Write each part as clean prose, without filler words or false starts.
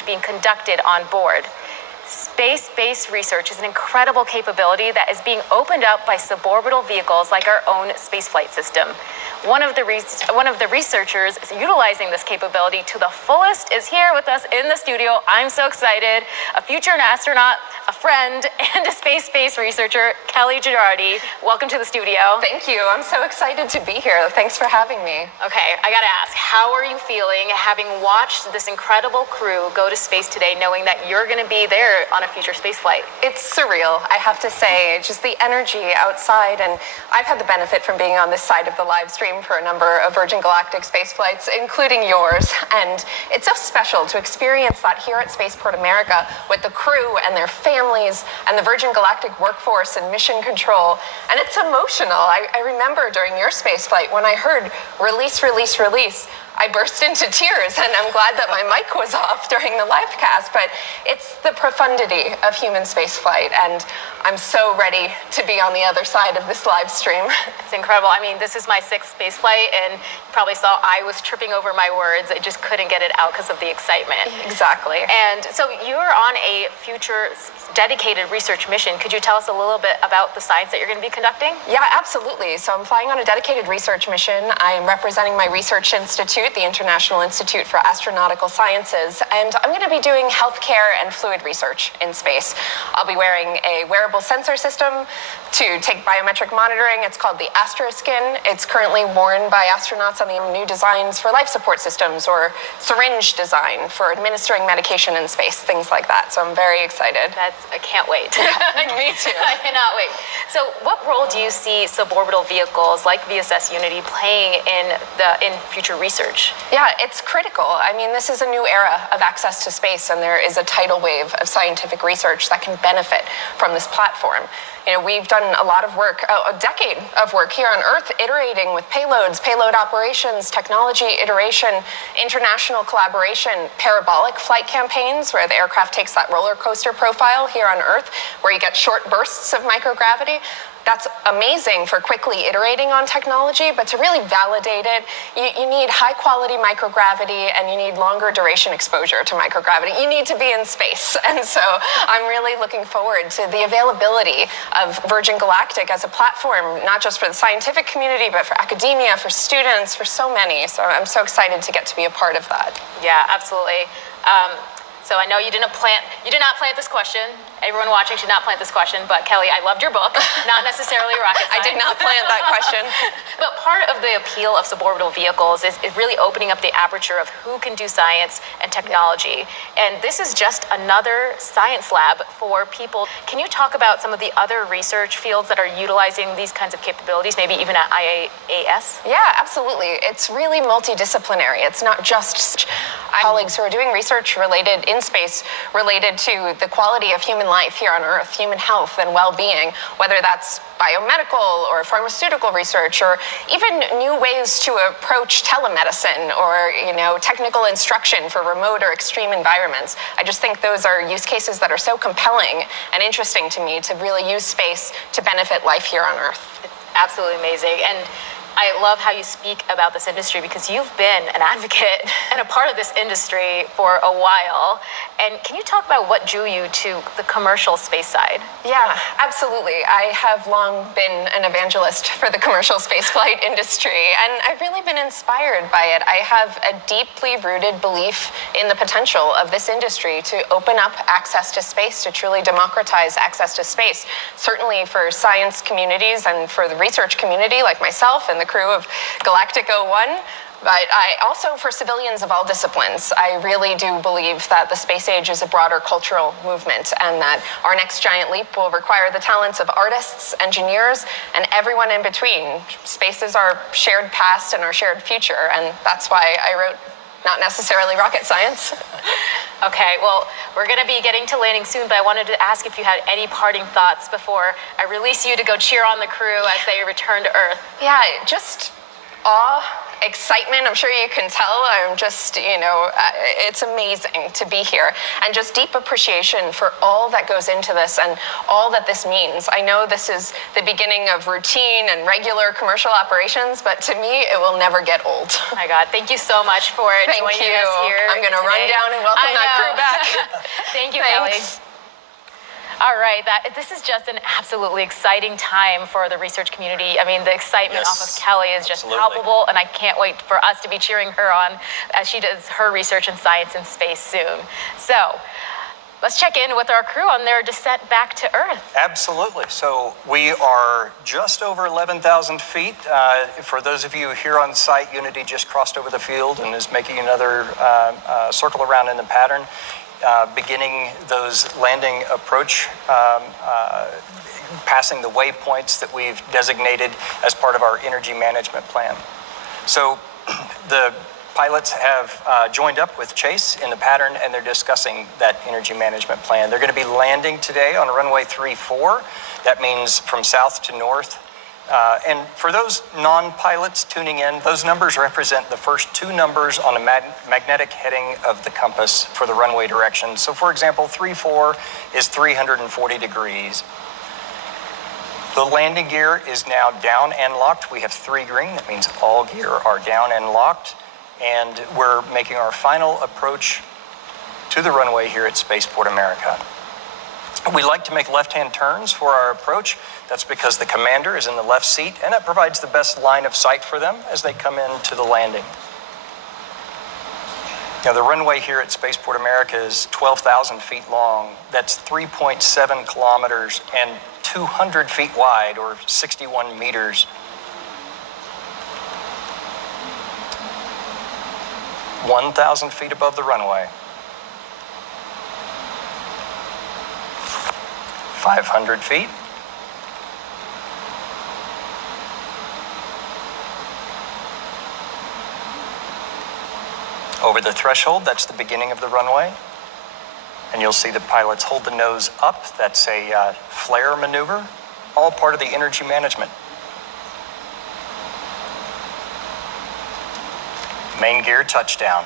being conducted on board. Space-based research is an incredible capability that is being opened up by suborbital vehicles like our own spaceflight system. One of the researchers utilizing this capability to the fullest is here with us in the studio. I'm so excited. A future astronaut, a friend, and a space-based researcher, Kelly Girardi. Welcome to the studio. Thank you. I'm so excited to be here. Thanks for having me. Okay, I gotta ask, how are you feeling having watched this incredible crew go to space today, knowing that you're gonna be there on a future space flight? It's surreal, I have to say. Just the energy outside, and I've had the benefit from being on this side of the live stream for a number of Virgin Galactic space flights, including yours, and it's so special to experience that here at Spaceport America with the crew and their families and the Virgin Galactic workforce and mission control, and it's emotional. I remember during your space flight when I heard release, release, release, I burst into tears, and I'm glad that my mic was off during the live cast, but it's the profundity of human spaceflight, and I'm so ready to be on the other side of this live stream. It's incredible. I mean, this is my 6th space flight, and you probably saw I was tripping over my words. I just couldn't get it out because of the excitement. Exactly. And so you're on a future dedicated research mission. Could you tell us a little bit about the science that you're going to be conducting? Yeah, absolutely. So I'm flying on a dedicated research mission. I am representing my research institute, the International Institute for Astronautical Sciences, and I'm going to be doing healthcare and fluid research in space. I'll be wearing a wearable sensor system to take biometric monitoring. It's called the Astroskin. It's currently worn by astronauts on the new designs for life support systems or syringe design for administering medication in space, things like that. So I'm very excited. I can't wait. Me too. I cannot wait. So what role do you see suborbital vehicles like VSS Unity playing in future research? Yeah, it's critical. I mean, this is a new era of access to space, and there is a tidal wave of scientific research that can benefit from this platform. You know, we've done a lot of work, a decade of work here on Earth, iterating with payloads, payload operations, technology iteration, international collaboration, parabolic flight campaigns where the aircraft takes that roller coaster profile here on Earth, where you get short bursts of microgravity. That's amazing for quickly iterating on technology, but to really validate it, you need high quality microgravity and you need longer duration exposure to microgravity. You need to be in space. And so I'm really looking forward to the availability of Virgin Galactic as a platform, not just for the scientific community, but for academia, for students, for so many. So I'm so excited to get to be a part of that. Yeah, absolutely. So I know you did not plant this question. Everyone watching should not plant this question, but Kelly, I loved your book, not necessarily rocket science. I did not plant that question. But part of the appeal of suborbital vehicles is really opening up the aperture of who can do science and technology. And this is just another science lab for people. Can you talk about some of the other research fields that are utilizing these kinds of capabilities, maybe even at IAAS? Yeah, absolutely. It's really multidisciplinary. It's not just colleagues who are doing research related in space, related to the quality of human life here on Earth, human health and well-being, whether that's biomedical or pharmaceutical research, or even new ways to approach telemedicine or, technical instruction for remote or extreme environments. I just think those are use cases that are so compelling and interesting to me to really use space to benefit life here on Earth. It's absolutely amazing. And I love how you speak about this industry because you've been an advocate and a part of this industry for a while. And can you talk about what drew you to the commercial space side? Yeah, absolutely. I have long been an evangelist for the commercial spaceflight industry, and I've really been inspired by it. I have a deeply rooted belief in the potential of this industry to open up access to space, to truly democratize access to space, certainly for science communities and for the research community like myself and the crew of Galactic 01. But also for civilians of all disciplines. I really do believe that the space age is a broader cultural movement and that our next giant leap will require the talents of artists, engineers, and everyone in between. Space is our shared past and our shared future, and that's why I wrote not necessarily rocket science. Okay, well, we're going to be getting to landing soon, but I wanted to ask if you had any parting thoughts before I release you to go cheer on the crew as they return to Earth. Yeah, just awe, excitement. I'm sure you can tell. I'm just, it's amazing to be here. And just deep appreciation for all that goes into this and all that this means. I know this is the beginning of routine and regular commercial operations, but to me, it will never get old. Oh my God, thank you so much for joining us here. I'm going to run down and welcome that crew back. Kelly. Thanks. All right, this is just an absolutely exciting time for the research community. I mean, the excitement off of Kelly is just palpable, and I can't wait for us to be cheering her on as she does her research in science and space soon. So let's check in with our crew on their descent back to Earth. Absolutely. So we are just over 11,000 feet. For those of you here on site, Unity just crossed over the field and is making another circle around in the pattern. Beginning those landing approach, passing the waypoints that we've designated as part of our energy management plan. So the pilots have joined up with Chase in the pattern, and they're discussing that energy management plan. They're going to be landing today on runway 34. That means from south to north. And for those non-pilots tuning in, those numbers represent the first two numbers on the magnetic heading of the compass for the runway direction. So for example, 34 is 340 degrees. The landing gear is now down and locked. We have 3 green. That means all gear are down and locked. And we're making our final approach to the runway here at Spaceport America. We like to make left-hand turns for our approach. That's because the commander is in the left seat, and it provides the best line of sight for them as they come into the landing. Now, the runway here at Spaceport America is 12,000 feet long. That's 3.7 kilometers and 200 feet wide, or 61 meters. 1,000 feet above the runway. 500 feet. Over the threshold, that's the beginning of the runway. And you'll see the pilots hold the nose up. That's a flare maneuver, all part of the energy management. Main gear touchdown.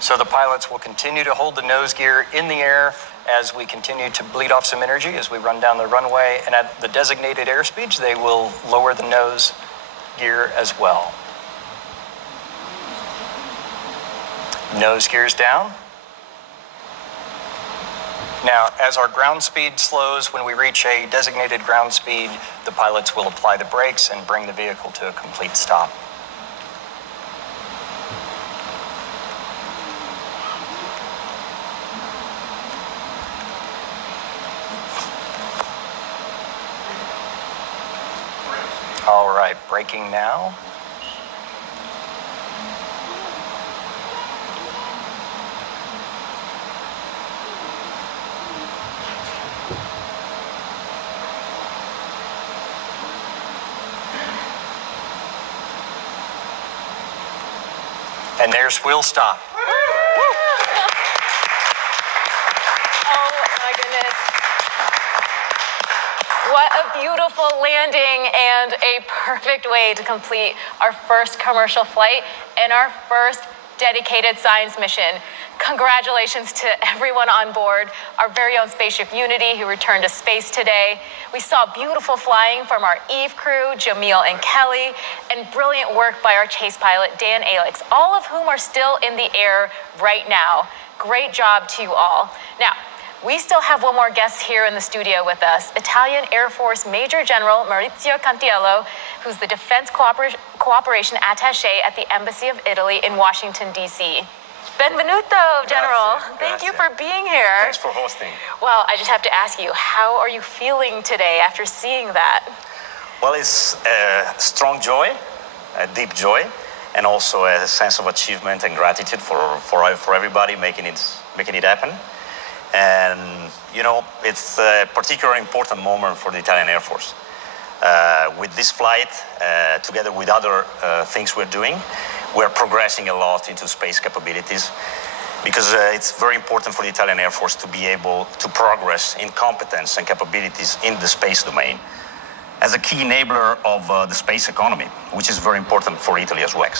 So the pilots will continue to hold the nose gear in the air as we continue to bleed off some energy as we run down the runway. And at the designated airspeeds, they will lower the nose gear as well. Nose gear's down. Now, as our ground speed slows, when we reach a designated ground speed, the pilots will apply the brakes and bring the vehicle to a complete stop. All right, braking now. And there's wheel stop. Oh my goodness. What a beautiful landing and a perfect way to complete our first commercial flight and our first dedicated science mission. Congratulations to everyone on board, our very own spaceship Unity, who returned to space today. We saw beautiful flying from our Eve crew, Jamil and Kelly, and brilliant work by our chase pilot, Dan Alex, all of whom are still in the air right now. Great job to you all. Now, we still have one more guest here in the studio with us, Italian Air Force Major General Maurizio Cantiello, who's the Defense Cooperation Attaché at the Embassy of Italy in Washington, D.C. Benvenuto, General. Thank you for being here. Thanks for hosting. Well, I just have to ask you, how are you feeling today after seeing that? Well, it's a strong joy, a deep joy, and also a sense of achievement and gratitude for everybody making it happen. And, you know, it's a particularly important moment for the Italian Air Force. With this flight, together with other things we're doing, we're progressing a lot into space capabilities because it's very important for the Italian Air Force to be able to progress in competence and capabilities in the space domain as a key enabler of the space economy, which is very important for Italy as well.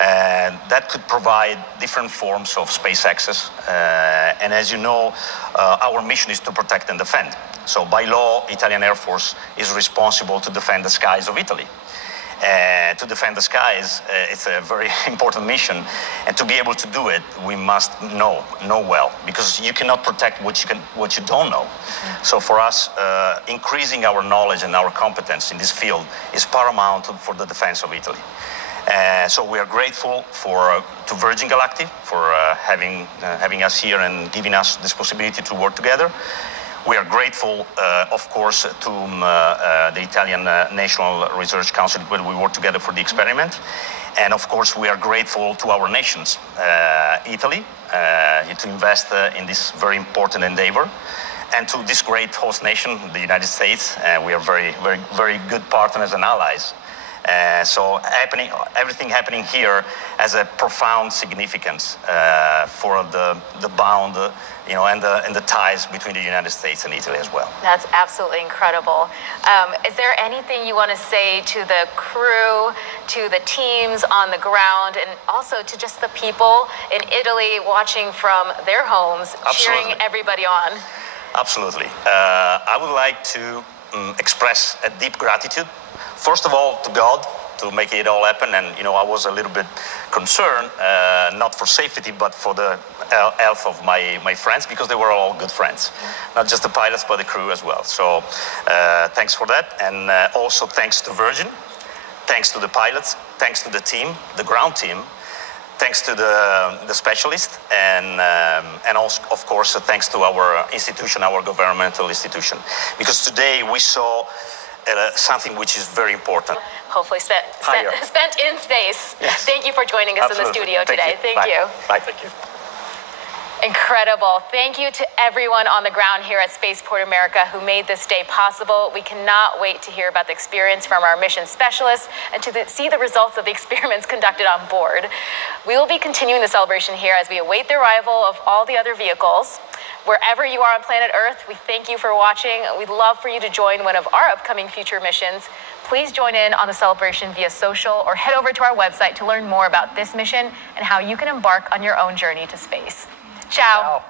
And that could provide different forms of space access. And as you know, our mission is to protect and defend. So by law, Italian Air Force is responsible to defend the skies of Italy. To defend the skies, it's a very important mission. And to be able to do it, we must know well, because you cannot protect what you don't know. So for us, increasing our knowledge and our competence in this field is paramount for the defense of Italy. So we are grateful to Virgin Galactic for having us here and giving us this possibility to work together. We are grateful, of course, to the Italian National Research Council, where we work together for the experiment. And of course, we are grateful to our nations, Italy, to invest in this very important endeavor. And to this great host nation, the United States. We are very good partners and allies. So everything happening here has a profound significance for the bond, and the ties between the United States and Italy as well. That's absolutely incredible. Is there anything you want to say to the crew, to the teams on the ground, and also to just the people in Italy watching from their homes, cheering everybody on? Absolutely. I would like to express a deep gratitude. First of all, to God, to make it all happen. And, I was a little bit concerned, not for safety, but for the health of my friends, because they were all good friends. Not just the pilots, but the crew as well. So thanks for that. And also thanks to Virgin, thanks to the pilots, thanks to the team, the ground team, thanks to the specialist, and also, of course, thanks to our institution, our governmental institution. Because today we saw something which is very important. Hopefully spent in space. Yes. Thank you for joining us in the studio today. Thank you. Bye. Thank you. Incredible. Thank you to everyone on the ground here at Spaceport America who made this day possible. We cannot wait to hear about the experience from our mission specialists and to see the results of the experiments conducted on board. We will be continuing the celebration here as we await the arrival of all the other vehicles. Wherever you are on planet Earth, we thank you for watching. We'd love for you to join one of our upcoming future missions. Please join in on the celebration via social or head over to our website to learn more about this mission and how you can embark on your own journey to space. Ciao.